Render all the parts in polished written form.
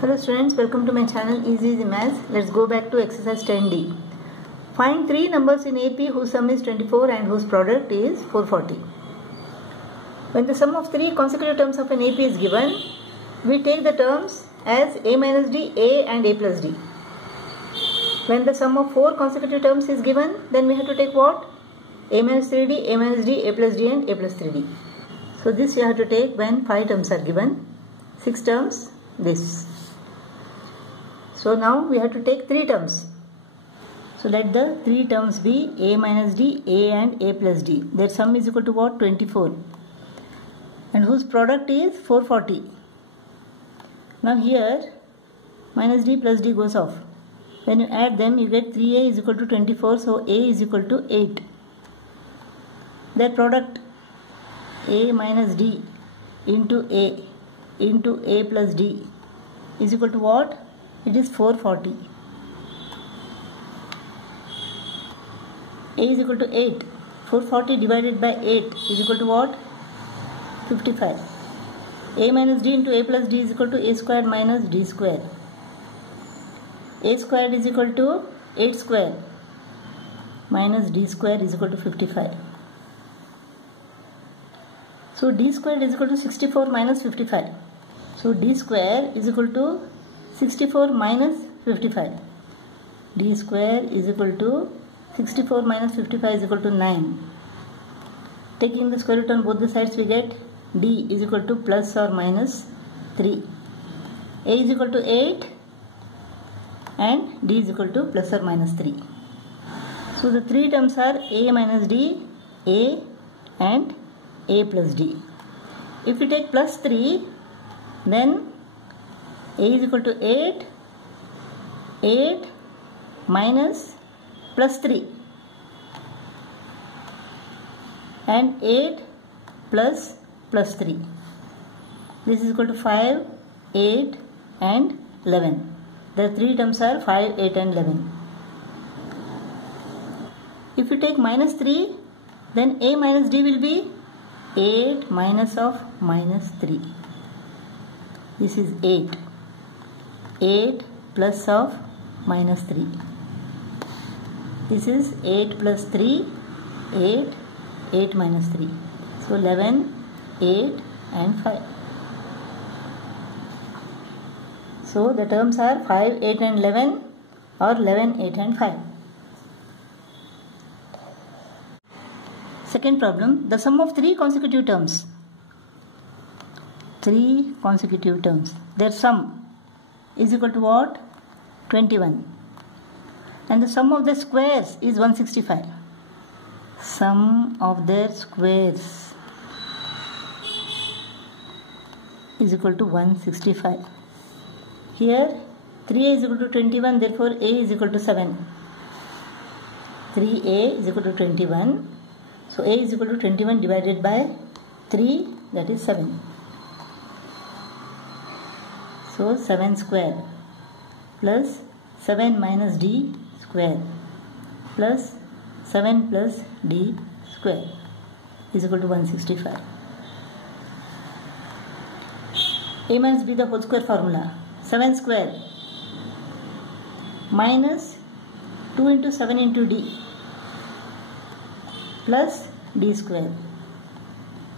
Hello students, welcome to my channel Easy Maths. Let's go back to exercise 10D. Find three numbers in AP whose sum is 24 and whose product is 440. When the sum of three consecutive terms of an AP is given, we take the terms as A minus D, A and A plus D. When the sum of four consecutive terms is given, then we have to take what? A minus 3D, A minus D, A plus D and A plus 3D. So this you have to take when 5 terms are given. 6 terms, this. So now we have to take 3 terms. So let the 3 terms be A minus D, A and A plus D. Their sum is equal to what? 24. And whose product is 440. Now here minus D plus D goes off. When you add them you get 3A is equal to 24. So A is equal to 8. Their product A minus D into A plus D is equal to what? It is 440. A is equal to 8. 440 divided by 8 is equal to what? 55. A minus D into A plus D is equal to A squared minus D squared. A squared is equal to 8 squared minus D squared is equal to 55. So D squared is equal to 64 minus 55. So D square is equal to 64 minus 55. D square is equal to 64 minus 55 is equal to 9. Taking the square root on both the sides we get D is equal to plus or minus 3. A is equal to 8 and D is equal to plus or minus 3. So the 3 terms are A minus D, A and A plus D. If we take plus 3, then A is equal to 8 minus plus 3 and 8 plus 3. This is equal to 5, 8 and 11. The 3 terms are 5, 8 and 11. If you take minus 3, then A minus D will be 8 minus of minus 3. This is 8. 8 plus of minus 3. This is 8 plus 3, 8 minus 3. So 11, 8 and 5. So the terms are 5, 8 and 11 or 11, 8 and 5. Second problem, the sum of 3 consecutive terms. 3 consecutive terms. Their sum is equal to what? 21. And the sum of the squares is 165. Sum of their squares is equal to 165. Here 3A is equal to 21, therefore A is equal to 7. 3A is equal to 21. So A is equal to 21 divided by 3, that is 7. So 7 square plus 7 minus D square plus 7 plus D square is equal to 165. A minus B the whole square formula. 7 square minus 2 into 7 into D plus D square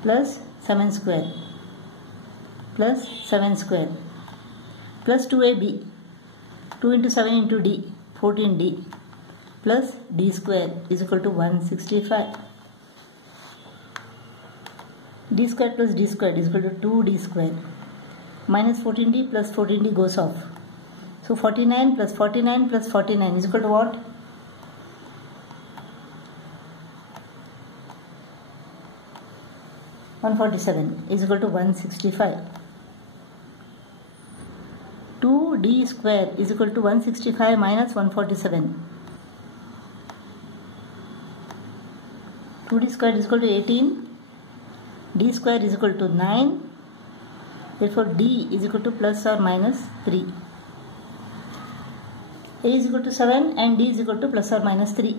plus 7 square plus 7 square plus 2AB, 2 into 7 into D, 14D plus D square is equal to 165. D square plus D square is equal to 2D square. Minus 14D plus 14D goes off. So 49 plus 49 plus 49 is equal to what? 147 is equal to 165. 2D square is equal to 165 minus 147. 2D square is equal to 18. D square is equal to 9. Therefore D is equal to plus or minus 3. A is equal to 7 and D is equal to plus or minus 3.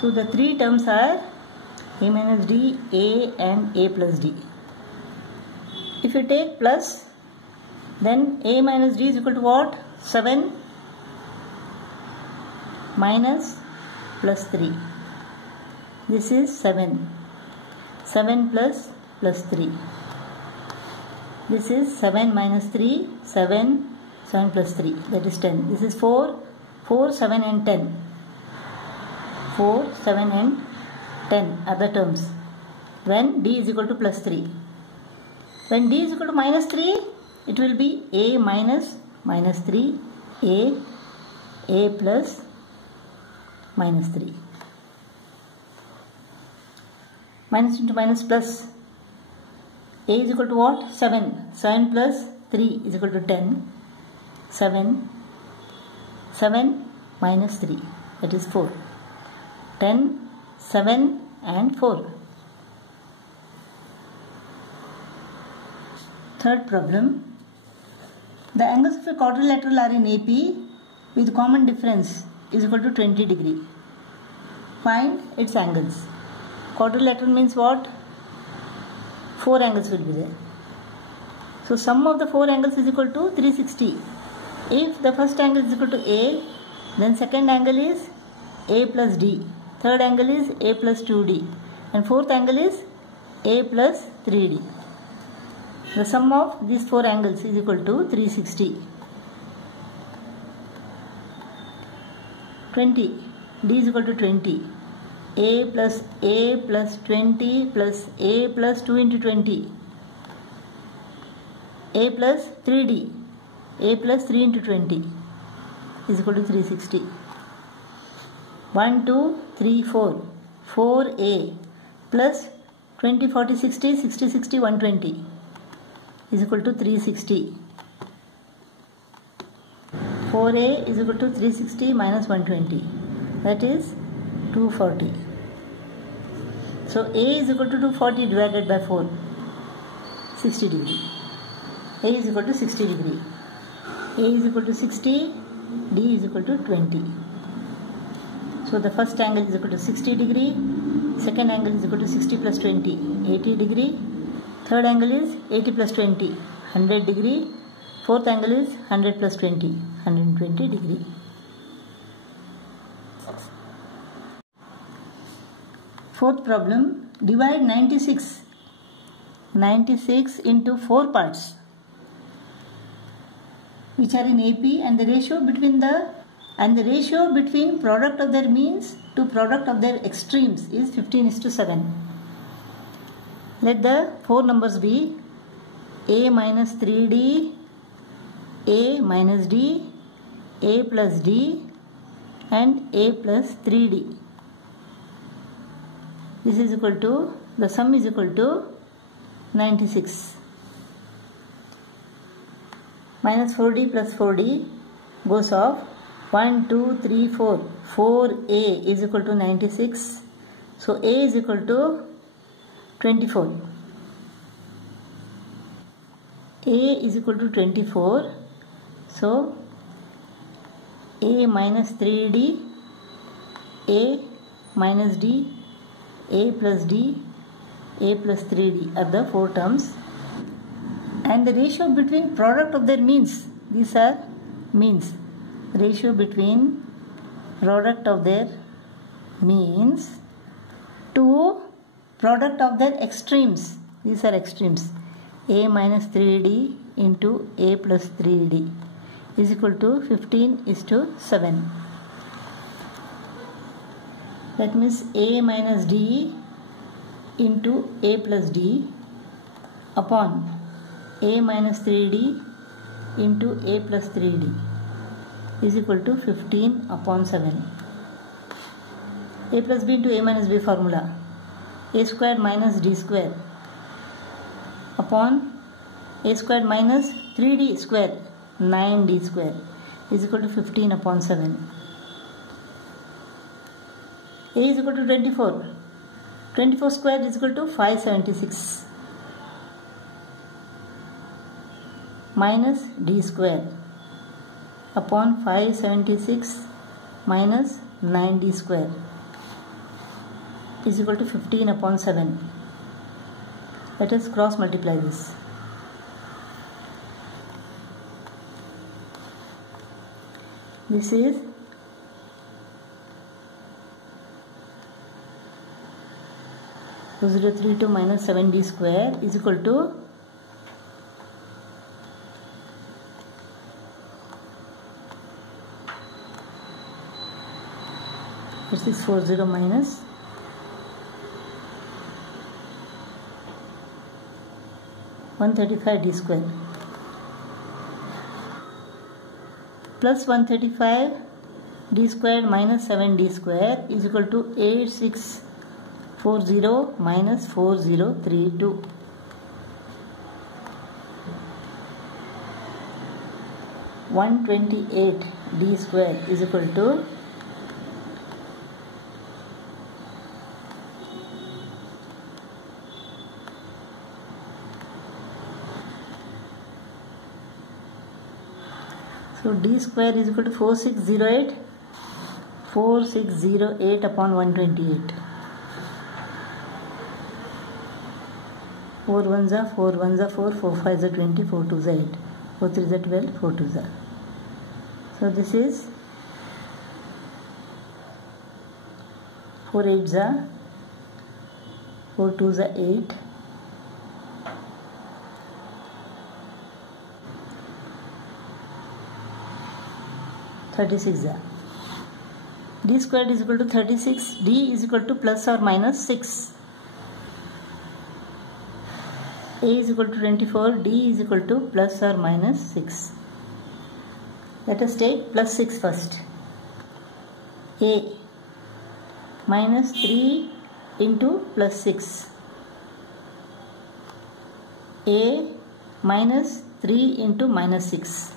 So the 3 terms are A minus D, A and A plus D. If you take plus, then A minus D is equal to what? 7 minus plus 3. This is 7. 7 plus 3. This is 7 minus 3. 7 plus 3. That is 10. This is 4. 4, 7 and 10. 4, 7 and 10 are the terms. When D is equal to plus 3. When D is equal to minus 3, it will be A minus 3, A plus minus 3. Minus into minus plus. A is equal to what? 7. 7 plus 3 is equal to 10. 7 minus 3, that is 4. 10, 7 and 4. Third problem. The angles of a quadrilateral are in AP with common difference is equal to 20 degree. Find its angles. Quadrilateral means what? 4 angles will be there. So sum of the 4 angles is equal to 360. If the first angle is equal to A, then second angle is A plus D. Third angle is A plus 2D. And fourth angle is A plus 3D. The sum of these 4 angles is equal to 360. 20. D is equal to 20. A plus 20 plus A plus 2 into 20. A plus 3D. A plus 3 into 20 is equal to 360. 1, 2, 3, 4. 4A plus 20, 40, 60, 60, 60, 120 is equal to 360. 4A is equal to 360 minus 120. That is 240. So A is equal to 240 divided by 4. 60 degree. A is equal to 60 degree. A is equal to 60, D is equal to 20. So the first angle is equal to 60 degree, second angle is equal to 60 plus 20, 80 degree, third angle is 80 plus 20, 100 degree, fourth angle is 100 plus 20, 120 degree. Fourth problem, divide 96 into 4 parts, which are in AP, and the ratio between product of their means to product of their extremes is 15:7. Let the 4 numbers be A minus 3D, A minus D, A plus D and A plus 3D. This is equal to, the sum is equal to 96. Minus 4D plus 4D goes off. 1, 2, 3, 4. 4A is equal to 96. So A is equal to 24. A is equal to 24. So A minus 3D, A minus D, A plus D, A plus 3D are the 4 terms. And the ratio between product of their means, these are means. Ratio between product of their means to product of their extremes, these are extremes. A minus 3D into A plus 3D is equal to 15:7. That means A minus D into A plus D upon A minus 3D into A plus 3D is equal to 15/7. A plus B into A minus B formula. A squared minus D square upon A squared minus 3D square, 9D square is equal to 15/7. A is equal to 24. 24 square is equal to 576 minus D square upon 576 minus 9D square is equal to 15 upon 7. Let us cross multiply this. This is 2032 minus 7d square is equal to 640 minus 135d square plus 135d square minus 7d square is equal to 8640 minus 4032. d square is equal to 'd square is equal to 4608 upon 128. 4 1s are 4 1s are 4, 4 5s are 20, 4 2s are 8, 4 3s are 12, 4 2s are. So this is 4 8s are 4 2s are 8. 36 are. D squared is equal to 36. D is equal to plus or minus 6. A is equal to 24. D is equal to plus or minus 6. Let us take plus 6 first. A minus 3 into plus 6. A minus 3 into minus 6.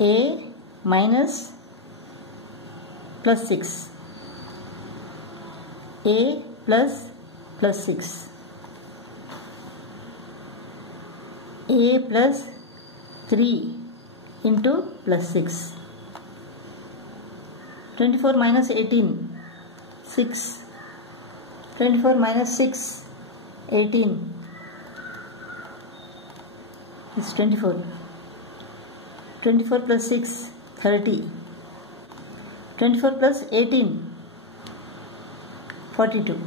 A minus plus 6. A plus 6. A plus 3 into plus 6. 24 minus 18, 6. 24 minus 6, 18 is 24. 24 plus 6, 30. 24 plus 18, 42.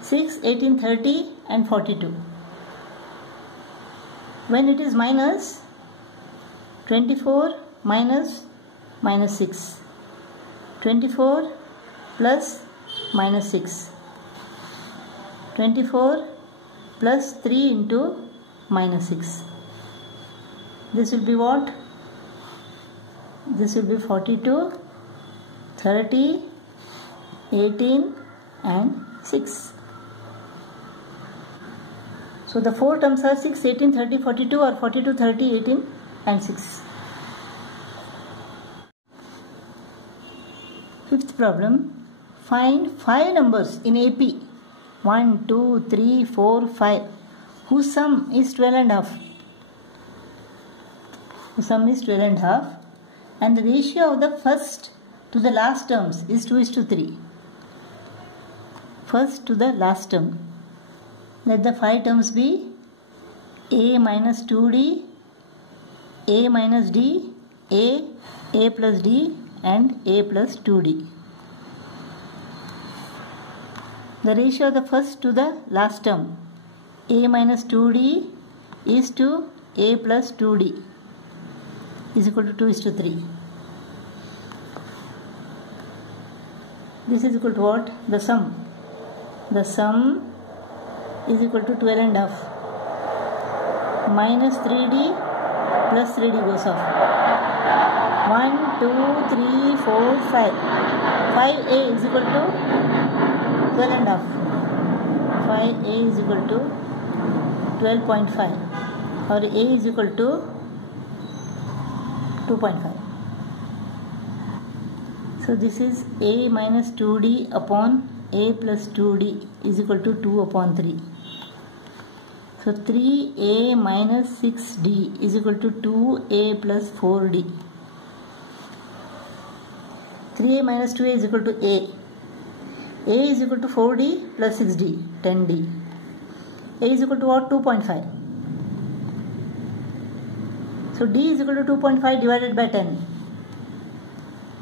6, 18, 30 and 42. When it is minus, 24 minus 6. 24 plus minus 6. 24 plus 3 into minus 6. This will be what? This will be 42, 30, 18 and 6. So the four terms are 6, 18, 30, 42 or 42, 30, 18 and 6. Fifth problem. Find 5 numbers in AP 1, 2, 3, 4, 5 whose sum is 12 and half. Whose sum is 12 and half and the ratio of the first to the last terms is 2:3. First to the last term. Let the 5 terms be A minus 2D, A minus D, A plus D and A plus 2D. The ratio of the first to the last term A minus 2D is to A plus 2D is equal to 2:3. This is equal to what? The sum. The sum is equal to 12 and half. Minus 3D plus 3D goes off. 1, 2, 3, 4, 5. 5A is equal to 12 and half. 5A is equal to 12.5 or A is equal to 2.5. So this is A minus 2D upon A plus 2D is equal to 2 upon 3. So 3A minus 6D is equal to 2A plus 4D. 3a minus 2a is equal to a. A is equal to 4d plus 6d, 10d. A is equal to what? 2.5. So d is equal to 2.5 divided by 10.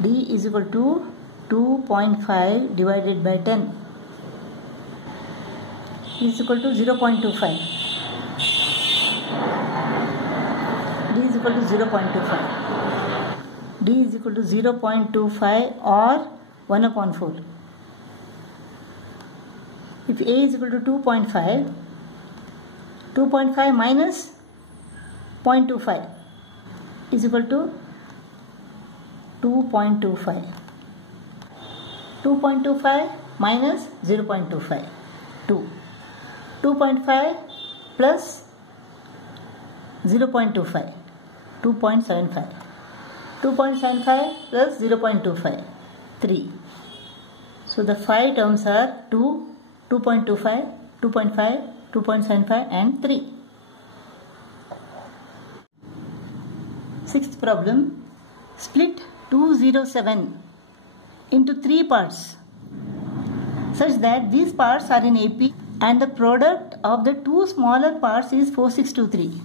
D is equal to 2.5 divided by 10 is equal to 0.25. D is equal to 0.25. D is equal to 0.25 or 1 upon 4. If A is equal to 2.5, 2.5 minus 0.25 is equal to 2.25. 2.25 minus 0.25, 2. 2.5 plus 0.25, 2.75. 2.75 plus 0.25, 3. So the 5 terms are 2, 2.25, 2.5, 2.75 and 3. Sixth problem. Split 207 into 3 parts such that these parts are in AP and the product of the 2 smaller parts is 4623.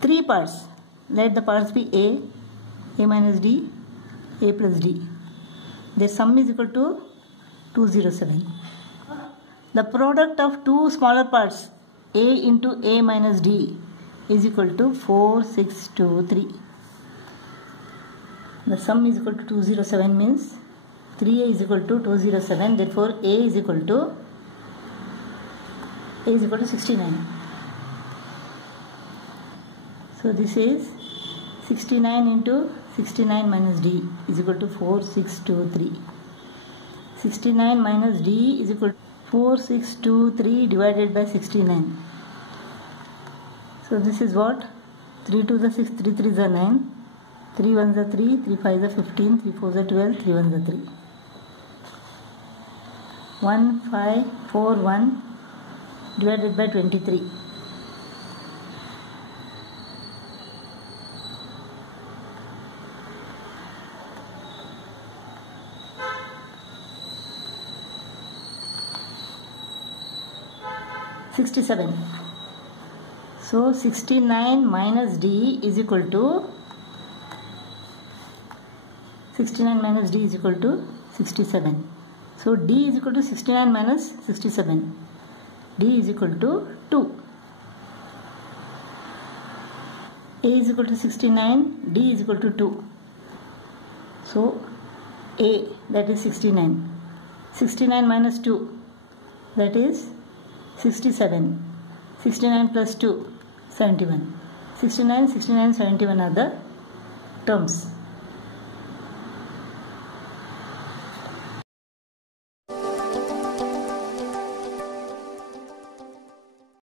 3 parts. Let the parts be A minus D, A plus D. Their sum is equal to 207. The product of 2 smaller parts A into A minus D is equal to 4623. The sum is equal to 207 means 3A is equal to 207. Therefore, A is equal to 69. So this is 69 into 69 minus D is equal to 4623. 69 minus D is equal to 4623 divided by 69. So this is what? 3 2 is 6, 3 3 is 9, 3 1 is 3, 3 5 is 15, 3 4 is 12, 3 1 is 3. 1541 divided by 23. So 69 minus D is equal to 67. So D is equal to 69 minus 67. D is equal to 2. A is equal to 69, D is equal to 2. So A, that is 69. 69 minus 2, that is 67. 69 plus 2, 71. 69, 71 are the terms.